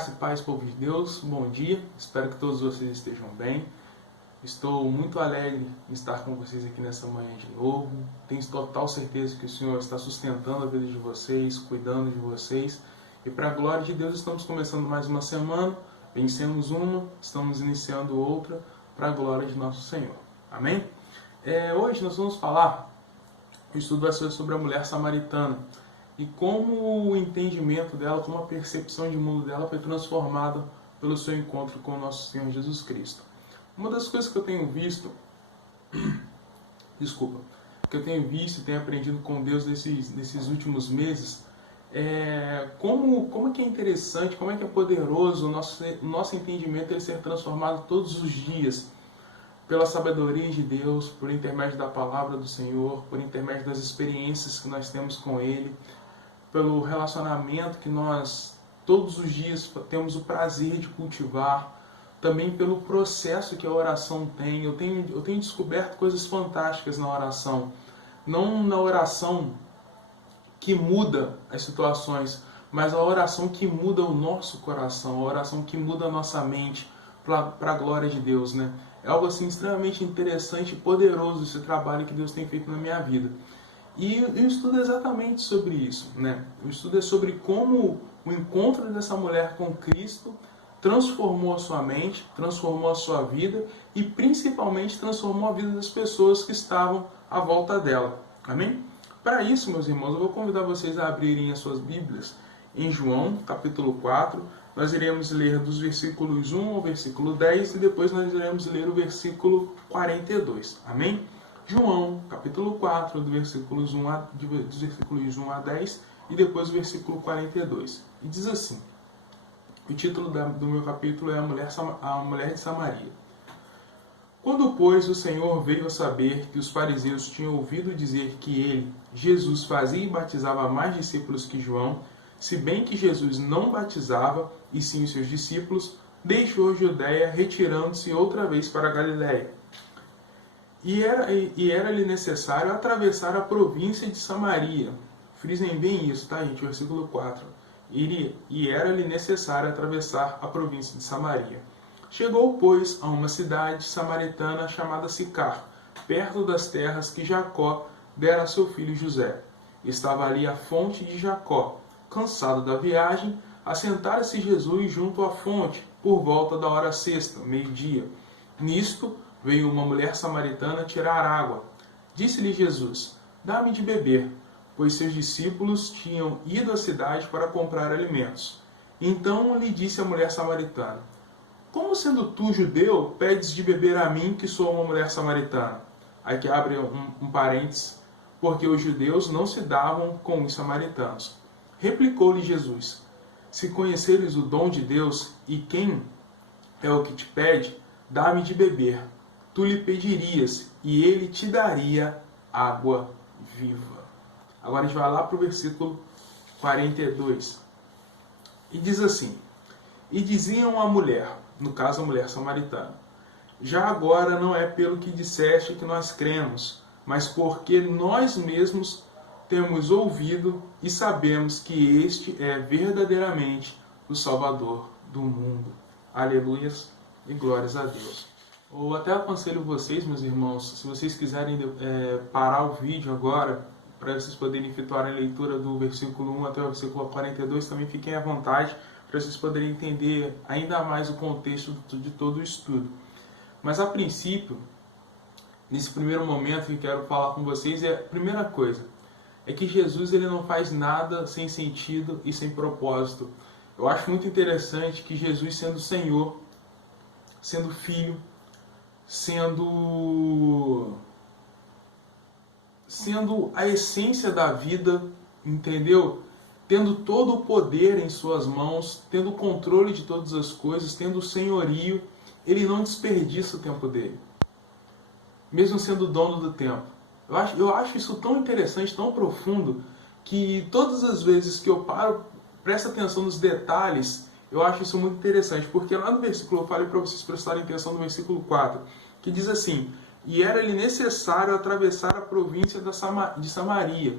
Graça e paz, povo de Deus, bom dia, espero que todos vocês estejam bem. Estou muito alegre em estar com vocês aqui nessa manhã de novo. Tenho total certeza que o Senhor está sustentando a vida de vocês, cuidando de vocês. E para a glória de Deus, estamos começando mais uma semana, vencemos uma, estamos iniciando outra, para a glória de nosso Senhor. Amém? Hoje nós vamos falar, o estudo vai ser sobre a mulher samaritana. E como o entendimento dela, como a percepção de mundo dela foi transformada pelo seu encontro com o nosso Senhor Jesus Cristo. Uma das coisas que eu tenho visto, que eu tenho visto e tenho aprendido com Deus nesses últimos meses, como é que é interessante, como é que é poderoso o nosso entendimento ele ser transformado todos os dias pela sabedoria de Deus, por intermédio da palavra do Senhor, por intermédio das experiências que nós temos com Ele, pelo relacionamento que nós todos os dias temos o prazer de cultivar, também pelo processo que a oração tem. Eu tenho descoberto coisas fantásticas na oração. Não na oração que muda as situações, mas a oração que muda o nosso coração, a oração que muda a nossa mente para a glória de Deus, né? É algo assim extremamente interessante e poderoso esse trabalho que Deus tem feito na minha vida. E o estudo é exatamente sobre isso, né? O estudo é sobre como o encontro dessa mulher com Cristo transformou a sua mente, transformou a sua vida e principalmente transformou a vida das pessoas que estavam à volta dela. Amém? Para isso, meus irmãos, eu vou convidar vocês a abrirem as suas Bíblias em João, capítulo 4. Nós iremos ler dos versículos 1 ao versículo 10 e depois nós iremos ler o versículo 42. Amém? João, capítulo 4, dos versículos 1 a 10 e depois o versículo 42. E diz assim, o título do meu capítulo é a mulher de Samaria. Quando, pois, o Senhor veio a saber que os fariseus tinham ouvido dizer que ele, Jesus, fazia e batizava mais discípulos que João, se bem que Jesus não batizava, e sim os seus discípulos, deixou a Judéia, retirando-se outra vez para a Galiléia. E era-lhe necessário atravessar a província de Samaria. Frisem bem isso, tá, gente? Versículo 4. E era-lhe necessário atravessar a província de Samaria. Chegou, pois, a uma cidade samaritana chamada Sicar, perto das terras que Jacó dera a seu filho José. Estava ali a fonte de Jacó. Cansado da viagem, assentara-se Jesus junto à fonte, por volta da hora sexta, meio-dia. Nisto, veio uma mulher samaritana tirar água. Disse-lhe Jesus, dá-me de beber, pois seus discípulos tinham ido à cidade para comprar alimentos. Então lhe disse a mulher samaritana, como sendo tu judeu, pedes de beber a mim, que sou uma mulher samaritana? Aí que abre um parênteses, porque os judeus não se davam com os samaritanos. Replicou-lhe Jesus, se conheceres o dom de Deus e quem é o que te pede, dá-me de beber. Tu lhe pedirias, e ele te daria água viva. Agora a gente vai lá para o versículo 42. E diz assim, e diziam à mulher, no caso a mulher samaritana, já agora não é pelo que disseste que nós cremos, mas porque nós mesmos temos ouvido e sabemos que este é verdadeiramente o Salvador do mundo. Aleluias e glórias a Deus. Ou até aconselho vocês, meus irmãos, se vocês quiserem parar o vídeo agora, para vocês poderem efetuar a leitura do versículo 1 até o versículo 42, também fiquem à vontade, para vocês poderem entender ainda mais o contexto de todo o estudo. Mas a princípio, nesse primeiro momento que quero falar com vocês, a primeira coisa é que Jesus ele não faz nada sem sentido e sem propósito. Eu acho muito interessante que Jesus, sendo Senhor, sendo Filho, sendo a essência da vida, entendeu? Tendo todo o poder em suas mãos, tendo o controle de todas as coisas, tendo o senhorio, ele não desperdiça o tempo dele, mesmo sendo o dono do tempo. Eu acho isso tão interessante, tão profundo, que todas as vezes que eu paro, presto atenção nos detalhes, eu acho isso muito interessante, porque lá no versículo, eu falei para vocês prestarem atenção no versículo 4, que diz assim, e era-lhe necessário atravessar a província de Samaria.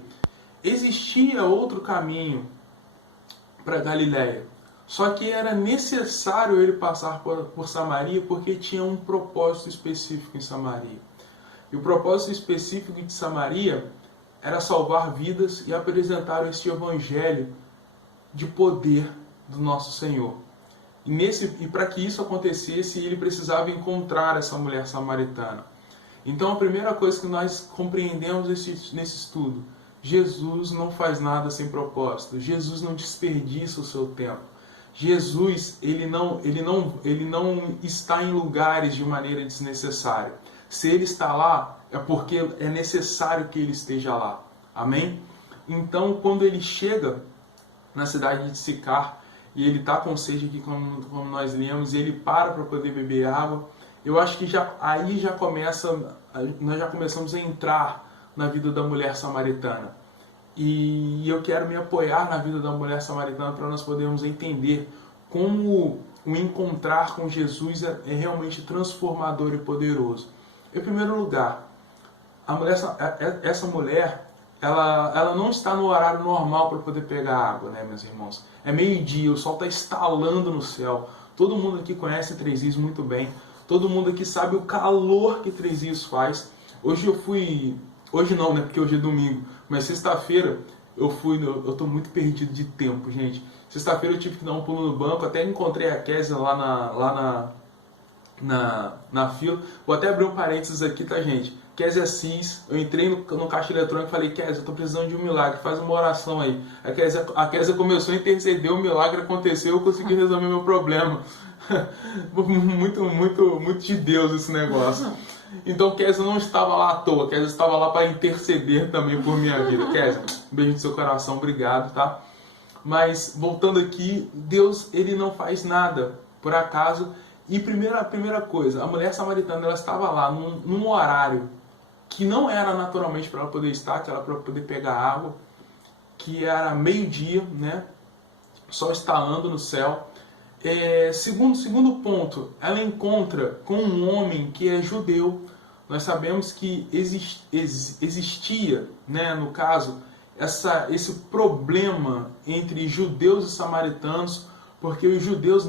Existia outro caminho para Galiléia, Só que era necessário ele passar por Samaria porque tinha um propósito específico em Samaria. E o propósito específico de Samaria era salvar vidas e apresentar este evangelho de poder do nosso Senhor. E para que isso acontecesse, ele precisava encontrar essa mulher samaritana. Então a primeira coisa que nós compreendemos nesse estudo, Jesus não faz nada sem propósito. Jesus não desperdiça o seu tempo. Jesus, ele não está em lugares de maneira desnecessária. Se ele está lá, é porque é necessário que ele esteja lá. Amém? Então, quando ele chega na cidade de Sicar, e ele está com sede aqui, como nós lemos, e ele para poder beber água, eu acho que nós já começamos a entrar na vida da mulher samaritana. E eu quero me apoiar na vida da mulher samaritana para nós podermos entender como o encontrar com Jesus é realmente transformador e poderoso. Em primeiro lugar, essa mulher, ela não está no horário normal para poder pegar água, né, meus irmãos? É meio-dia, o sol está estalando no céu. Todo mundo aqui conhece Três Rios muito bem. Todo mundo aqui sabe o calor que Três Rios faz. Hoje não, né, porque hoje é domingo. Mas sexta-feira eu estou muito perdido de tempo, gente. Sexta-feira eu tive que dar um pulo no banco, até encontrei a Kézia lá na fila. Vou até abrir um parênteses aqui, tá, gente? Kézia Assis, eu entrei no caixa eletrônico e falei, Kézia, eu tô precisando de um milagre, faz uma oração aí. A Kézia começou a interceder, o milagre aconteceu, eu consegui resolver meu problema. muito de Deus esse negócio. Então Kézia não estava lá à toa, Kézia estava lá para interceder também por minha vida. Kézia, um beijo no seu coração, obrigado, tá? Mas voltando aqui, Deus, ele não faz nada por acaso. E a primeira coisa, a mulher samaritana, ela estava lá num horário que não era naturalmente para ela poder estar, que era para poder pegar água, que era meio-dia, né? Sol estalando no céu. Segundo ponto, ela encontra com um homem que é judeu. Nós sabemos que existia, né, no caso, esse problema entre judeus e samaritanos, porque os judeus,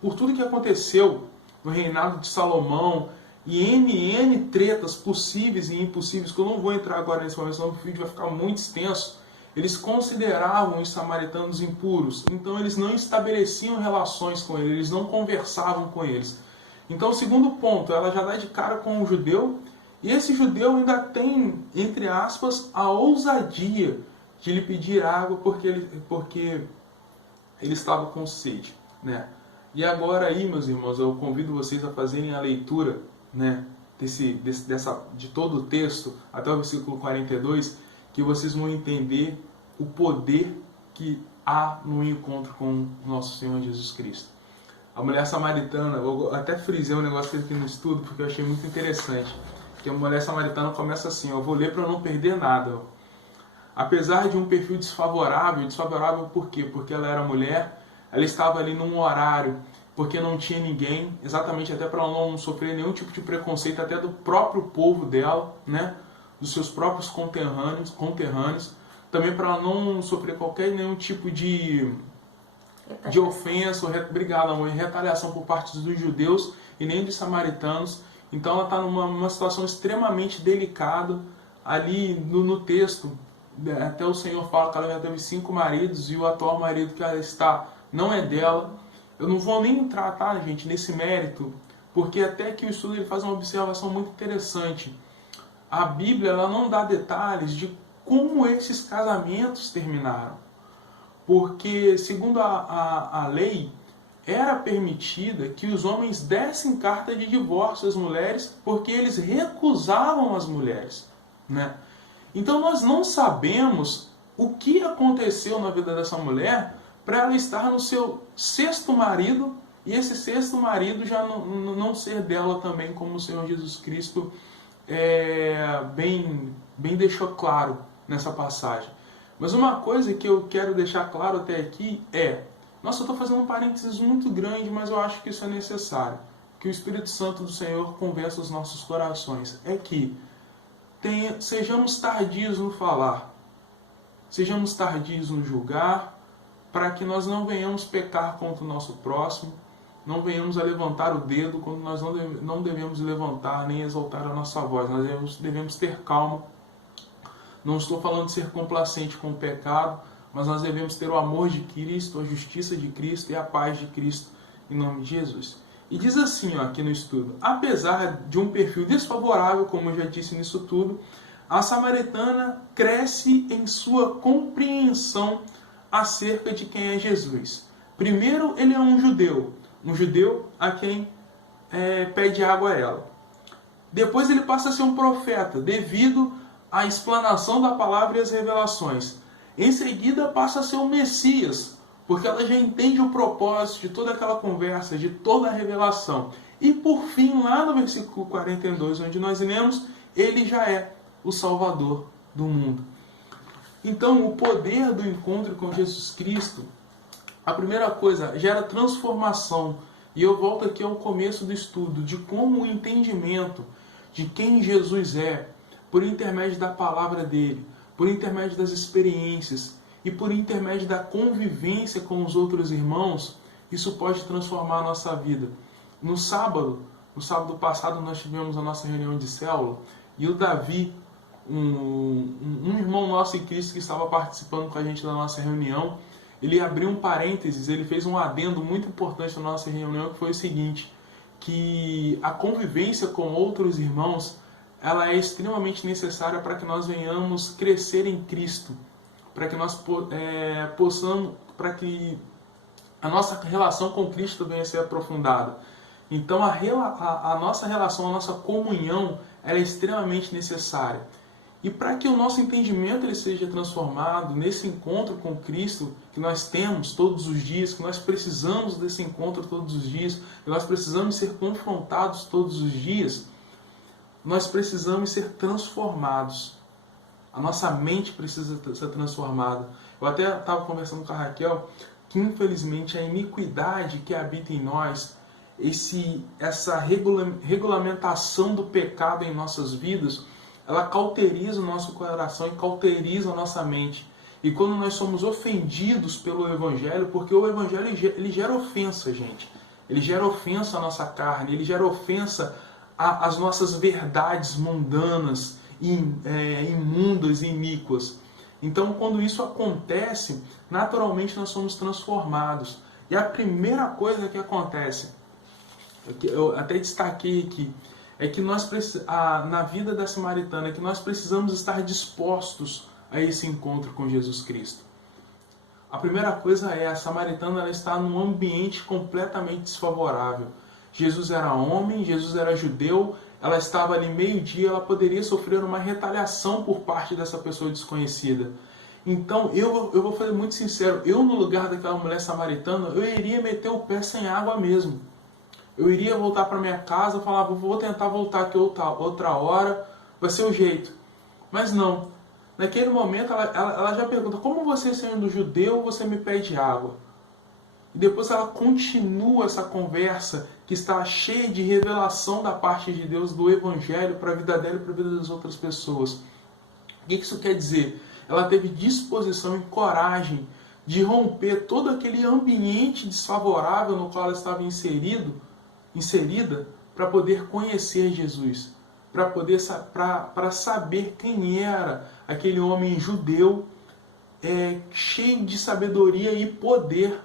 por tudo que aconteceu no reinado de Salomão, e N tretas possíveis e impossíveis, que eu não vou entrar agora nesse momento, senão o vídeo vai ficar muito extenso, eles consideravam os samaritanos impuros, então eles não estabeleciam relações com eles, eles não conversavam com eles. Então, o segundo ponto, ela já dá de cara com um judeu, e esse judeu ainda tem, entre aspas, a ousadia de lhe pedir água porque ele estava com sede, né? E agora aí, meus irmãos, eu convido vocês a fazerem a leitura, né, de todo o texto, até o versículo 42, que vocês vão entender o poder que há no encontro com o nosso Senhor Jesus Cristo. A mulher samaritana, eu até frisei um negócio aqui no estudo, porque eu achei muito interessante, que a mulher samaritana começa assim, eu vou ler para não perder nada. Apesar de um perfil desfavorável por quê? Porque ela era mulher, ela estava ali num horário, porque não tinha ninguém, exatamente até para ela não sofrer nenhum tipo de preconceito, até do próprio povo dela, né? Dos seus próprios conterrâneos, também para ela não sofrer nenhum tipo de ofensa, retaliação por parte dos judeus e nem dos samaritanos. Então ela está numa situação extremamente delicada ali no texto. Até o Senhor fala que ela já teve 5 maridos e o atual marido que ela está não é dela. Eu não vou nem entrar, tá, gente, nesse mérito, porque até que o estudo ele faz uma observação muito interessante. A Bíblia ela não dá detalhes de como esses casamentos terminaram. Porque, segundo a lei, era permitida que os homens dessem carta de divórcio às mulheres porque eles recusavam as mulheres, né? Então nós não sabemos o que aconteceu na vida dessa mulher para ela estar no seu 6º marido e esse 6º marido já não ser dela também, como o Senhor Jesus Cristo bem deixou claro nessa passagem. Mas uma coisa que eu quero deixar claro até aqui nossa, eu estou fazendo um parênteses muito grande, mas eu acho que isso é necessário, que o Espírito Santo do Senhor convença os nossos corações, que sejamos tardios no falar, sejamos tardios no julgar, para que nós não venhamos pecar contra o nosso próximo, não venhamos a levantar o dedo quando nós não devemos levantar nem exaltar a nossa voz. Nós devemos ter calma. Não estou falando de ser complacente com o pecado, mas nós devemos ter o amor de Cristo, a justiça de Cristo e a paz de Cristo, em nome de Jesus. E diz assim, ó, aqui no estudo: apesar de um perfil desfavorável, como eu já disse nisso tudo, a samaritana cresce em sua compreensão acerca de quem é Jesus. Primeiro, ele é um judeu a quem pede água a ela. Depois ele passa a ser um profeta, devido à explanação da palavra e às revelações. Em seguida passa a ser um Messias, porque ela já entende o propósito de toda aquela conversa, de toda a revelação. E por fim, lá no versículo 42, onde nós lemos, ele já é o Salvador do mundo. Então, o poder do encontro com Jesus Cristo, a primeira coisa, gera transformação. E eu volto aqui ao começo do estudo, de como o entendimento de quem Jesus é, por intermédio da palavra dele, por intermédio das experiências e por intermédio da convivência com os outros irmãos, isso pode transformar a nossa vida. No sábado passado, nós tivemos a nossa reunião de célula, e o Davi, um irmão nosso em Cristo que estava participando com a gente da nossa reunião, ele abriu um parênteses, ele fez um adendo muito importante na nossa reunião, que foi o seguinte, que a convivência com outros irmãos, ela é extremamente necessária para que nós venhamos crescer em Cristo, para que nós possamos, para que a nossa relação com Cristo venha a ser aprofundada. Então a nossa relação, a nossa comunhão, ela é extremamente necessária. E para que o nosso entendimento ele seja transformado nesse encontro com Cristo que nós temos todos os dias, que nós precisamos desse encontro todos os dias, que nós precisamos ser confrontados todos os dias, nós precisamos ser transformados. A nossa mente precisa ser transformada. Eu até estava conversando com a Raquel que infelizmente a iniquidade que habita em nós, essa regulamentação do pecado em nossas vidas, ela cauteriza o nosso coração e cauteriza a nossa mente. E quando nós somos ofendidos pelo Evangelho, porque o Evangelho ele gera ofensa, gente. Ele gera ofensa à nossa carne, ele gera ofensa às nossas verdades mundanas, imundas e iníquas. Então, quando isso acontece, naturalmente nós somos transformados. E a primeira coisa que acontece, eu até destaquei aqui, é que na vida da samaritana, é que nós precisamos estar dispostos a esse encontro com Jesus Cristo. A primeira coisa a samaritana ela está num ambiente completamente desfavorável. Jesus era homem, Jesus era judeu, ela estava ali meio-dia, ela poderia sofrer uma retaliação por parte dessa pessoa desconhecida. Então, eu vou ser muito sincero, eu no lugar daquela mulher samaritana, eu iria meter o pé sem água mesmo. Eu iria voltar para minha casa e falar, vou tentar voltar aqui outra hora, vai ser o jeito. Mas não. Naquele momento ela já pergunta, como você sendo judeu, você me pede água? E depois ela continua essa conversa que está cheia de revelação da parte de Deus, do Evangelho, para a vida dela e para a vida das outras pessoas. O que isso quer dizer? Ela teve disposição e coragem de romper todo aquele ambiente desfavorável no qual ela estava inserida, para poder conhecer Jesus, para saber quem era aquele homem judeu, cheio de sabedoria e poder,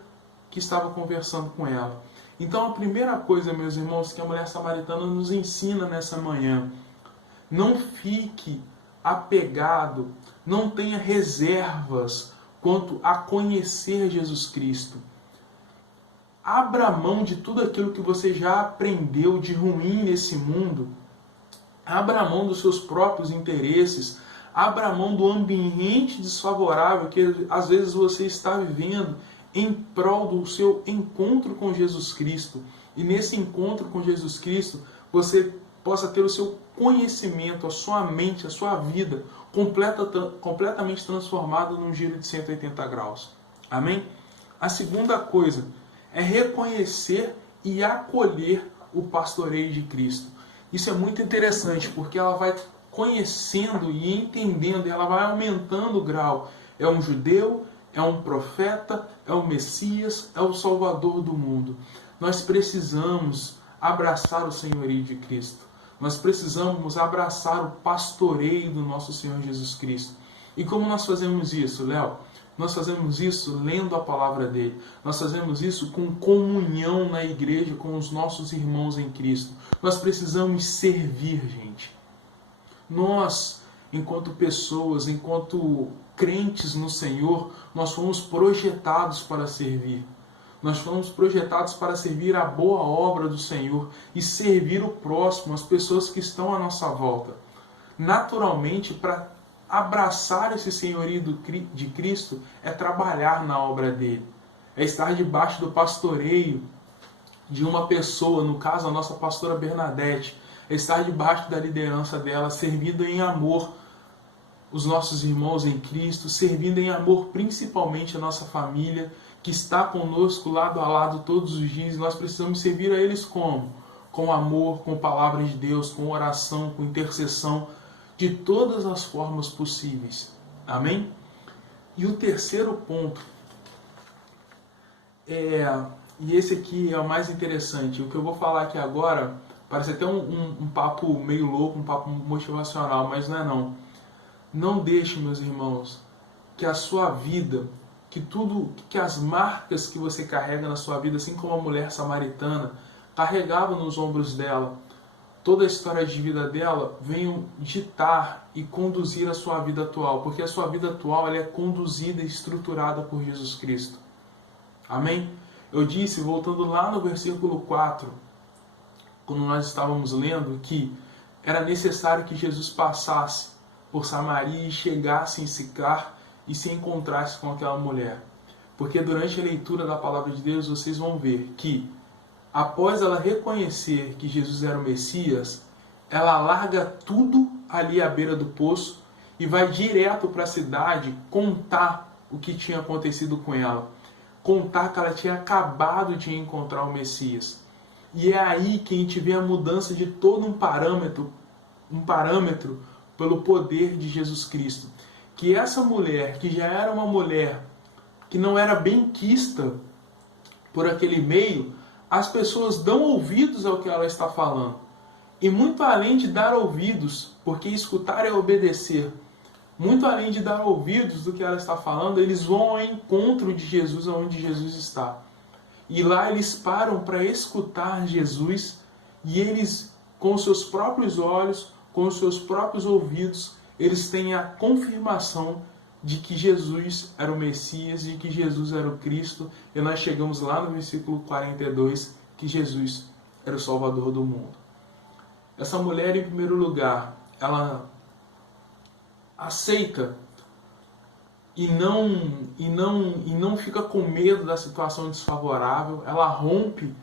que estava conversando com ela. Então a primeira coisa, meus irmãos, que a mulher samaritana nos ensina nessa manhã, não fique apegado, não tenha reservas quanto a conhecer Jesus Cristo. Abra mão de tudo aquilo que você já aprendeu de ruim nesse mundo. Abra mão dos seus próprios interesses. Abra mão do ambiente desfavorável que às vezes você está vivendo em prol do seu encontro com Jesus Cristo. E nesse encontro com Jesus Cristo, você possa ter o seu conhecimento, a sua mente, a sua vida completamente transformada num giro de 180 graus. Amém? A segunda coisa é reconhecer e acolher o pastoreio de Cristo. Isso é muito interessante, porque ela vai conhecendo e entendendo, ela vai aumentando o grau. É um judeu, é um profeta, é o Messias, é o Salvador do mundo. Nós precisamos abraçar o senhorio de Cristo. Nós precisamos abraçar o pastoreio do nosso Senhor Jesus Cristo. E como nós fazemos isso, Léo? Nós fazemos isso lendo a palavra dele. Nós fazemos isso com comunhão na igreja com os nossos irmãos em Cristo. Nós precisamos servir, gente. Nós, enquanto pessoas, enquanto crentes no Senhor, nós fomos projetados para servir. Nós fomos projetados para servir a boa obra do Senhor e servir o próximo, as pessoas que estão à nossa volta. Naturalmente, para abraçar esse senhorio de Cristo é trabalhar na obra dele. É estar debaixo do pastoreio de uma pessoa, no caso a nossa pastora Bernadette, é estar debaixo da liderança dela, servindo em amor os nossos irmãos em Cristo, servindo em amor principalmente a nossa família, que está conosco lado a lado todos os dias. Nós precisamos servir a eles como? Com amor, com palavras de Deus, com oração, com intercessão, de todas as formas possíveis. Amém? E o terceiro ponto, e esse aqui é o mais interessante, o que eu vou falar aqui agora, parece até um papo meio louco, um papo motivacional, mas não é não. Não deixe, meus irmãos, que a sua vida, que as marcas que você carrega na sua vida, assim como a mulher samaritana carregava nos ombros dela, toda a história de vida dela, venham ditar e conduzir a sua vida atual, porque a sua vida atual ela é conduzida e estruturada por Jesus Cristo. Amém? Eu disse, voltando lá no versículo 4, quando nós estávamos lendo, que era necessário que Jesus passasse por Samaria e chegasse em Sicar e se encontrasse com aquela mulher. Porque durante a leitura da palavra de Deus, vocês vão ver que, após ela reconhecer que Jesus era o Messias, ela larga tudo ali à beira do poço e vai direto para a cidade contar o que tinha acontecido com ela. Contar que ela tinha acabado de encontrar o Messias. E é aí que a gente vê a mudança de todo um parâmetro pelo poder de Jesus Cristo. Que essa mulher, que já era uma mulher que não era benquista por aquele meio, as pessoas dão ouvidos ao que ela está falando. E muito além de dar ouvidos, porque escutar é obedecer, muito além de dar ouvidos do que ela está falando, eles vão ao encontro de Jesus, onde Jesus está. E lá eles param para escutar Jesus, e eles, com os seus próprios olhos, com os seus próprios ouvidos, eles têm a confirmação de que Jesus era o Messias e que Jesus era o Cristo. E nós chegamos lá no versículo 42, que Jesus era o Salvador do mundo. Essa mulher, em primeiro lugar, ela aceita e não fica com medo da situação desfavorável. Ela rompe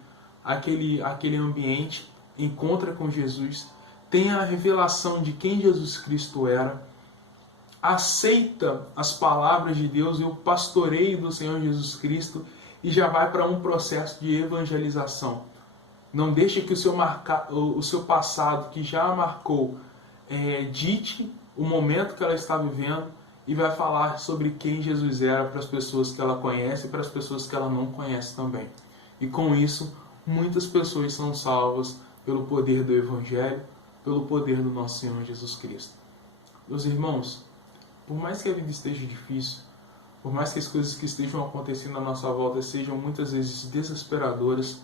aquele ambiente, encontra com Jesus, tem a revelação de quem Jesus Cristo era, aceita as palavras de Deus e o pastoreio do Senhor Jesus Cristo e já vai para um processo de evangelização. Não deixe que o seu passado, que já a marcou, dite o momento que ela está vivendo, e vai falar sobre quem Jesus era para as pessoas que ela conhece e para as pessoas que ela não conhece também. E com isso, muitas pessoas são salvas pelo poder do Evangelho, pelo poder do nosso Senhor Jesus Cristo. Meus irmãos, por mais que a vida esteja difícil, por mais que as coisas que estejam acontecendo à nossa volta sejam muitas vezes desesperadoras,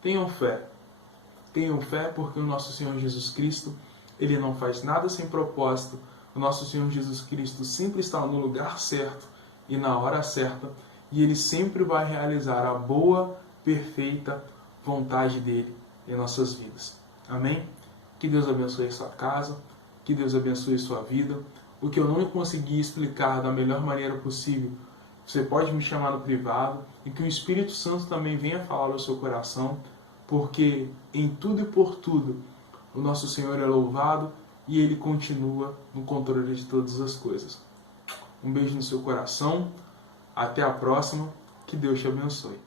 tenham fé. Tenham fé porque o nosso Senhor Jesus Cristo, Ele não faz nada sem propósito. O nosso Senhor Jesus Cristo sempre está no lugar certo e na hora certa, e Ele sempre vai realizar a boa, perfeita vontade dEle em nossas vidas. Amém? Que Deus abençoe a sua casa, que Deus abençoe a sua vida. O que eu não consegui explicar da melhor maneira possível, você pode me chamar no privado, e que o Espírito Santo também venha falar ao seu coração, porque em tudo e por tudo o nosso Senhor é louvado e Ele continua no controle de todas as coisas. Um beijo no seu coração, até a próxima, que Deus te abençoe.